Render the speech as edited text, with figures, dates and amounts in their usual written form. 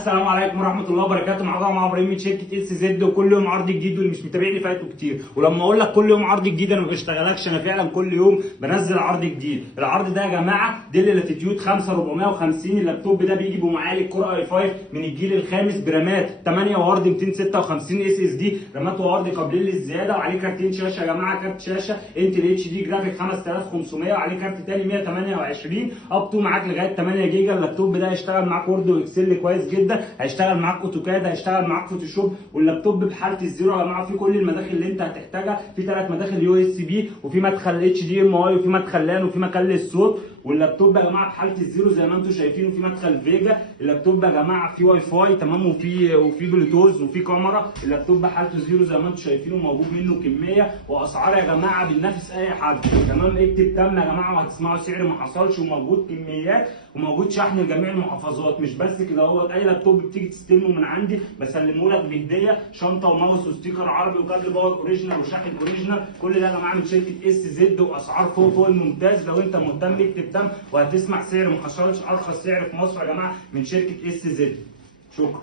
السلام عليكم ورحمه الله وبركاته. معاكم مع ابراهيم من شركه اس زد، وكل يوم عرض جديد، واللي مش متابعني فايته كتير. ولما اقول لك كل يوم عرض جديد انا ما بشتغلكش، انا فعلا كل يوم بنزل عرض جديد. العرض ده يا جماعه ديل لاتيتيود 5450. اللابتوب ده بيجي بمعالج كور اي 5 من الجيل الخامس برامات 8 وهارد 256 اس اس دي، رامات وهارد قابلين للزياده، وعليه كارتين شاشه يا جماعه، كارت شاشه انتل اتش دي جرافيك 5500، وعليه كارت تاني 128 اب تو معاك لغايه 8 جيجا. اللابتوب ده هيشتغل معاك وورد واكسل كويس جدا، هيشتغل معاك اوتوكاد، هيشتغل معاك فوتوشوب. واللابتوب بحاله الزيرو يا جماعه، فيه كل المداخل اللي انت هتحتاجها، في 3 مداخل يو اس بي، وفي مدخل اتش دي ام اي، وفي مدخل لان، وفي مكان للصوت. واللابتوب يا جماعه بحاله الزيرو زي ما انتم شايفين، وفي مدخل فيجا. اللابتوب يا جماعه فيه واي فاي تمام، وفي بلوتوث، وفي كاميرا. اللابتوب بحالته زيرو زي ما انتم شايفين، وموجود منه كميه، واسعار يا جماعه بننافس اي حد. تمام، اكتب تم يا جماعه وهتسمعوا سعر ما حصلش، وموجود كميات، وموجود شحن لجميع المحافظات. مش بس كده، هو اي لابتوب بتيجي تستلمه من عندي بسلمه لك بهديه، شنطه وماوس وستيكر عربي وكابل باور اوريجينال وشاحن اوريجينال. كل ده يا جماعه من شركه اس زد، واسعار فوق الممتاز. لو انت مهتم اكتب تم وهتسمع سعر ما حصلش، ارخص سعر في مصر يا جماعه من شركه اس زد. شكرا.